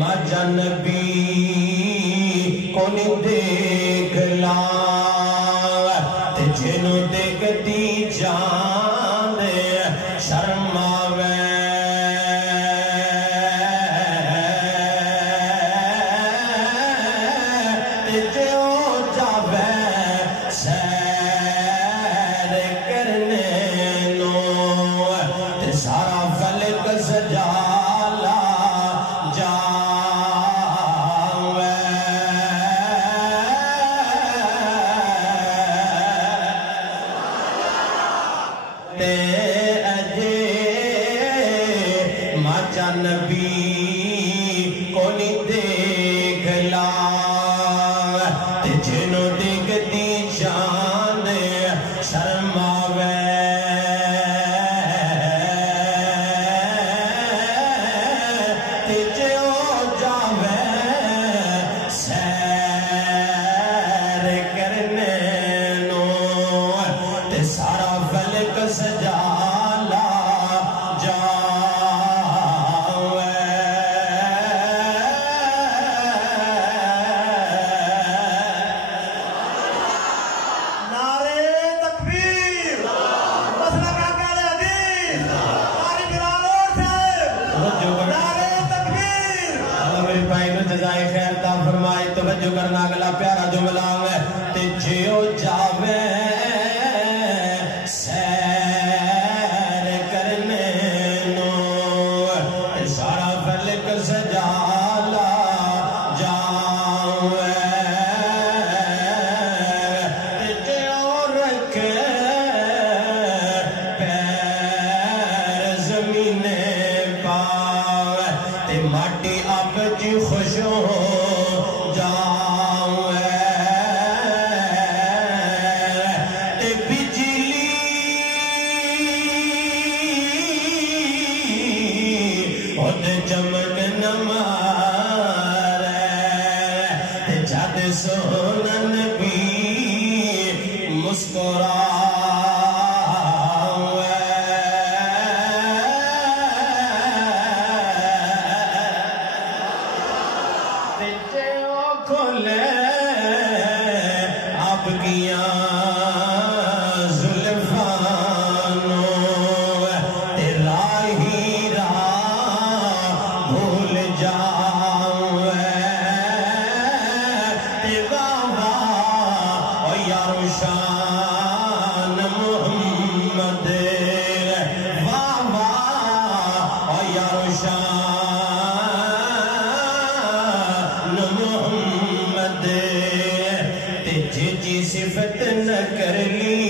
ماجا نبی کو نہیں دیکھ لا تے جنوں دیکھتی جان شرم آوے تے جو جاوے سیر کرنے نو تے سارا فلک سجالا جاوے تے اجے ماجا نبی کو نہیں دیکھ لا تے جنوں دیکھتی جان شرم آوے تے جو جاوے سیر کرنے نو تے سارا فلک سجالا جاوے نعرے تکبیر مسئلہ کا کہہ حدیث قاری بلال اور صاحب نعرے تکبیر اللہ میری بھائی نو جزائے خیر تا فرمائے توجہ کرنا اگلا پیارا جملہ ہے تے جیو جاوے سیر کرنے نو تے سارا فلک سجالا جاوے تے جیو رکھے پیر زمینے پاوے تے ماٹی اب جی خوش ہو جاوے تے بجلی خود چمک نہ مارے تے جد سونا نبی مسکراوے تے جیو کھولے اب گیاں زلفانو تے راہی راہ بھول جاوے تے واہ واہ او یارو شان محمد واہ واہ او یارو شان محمد تے جی صفت نہ کر لی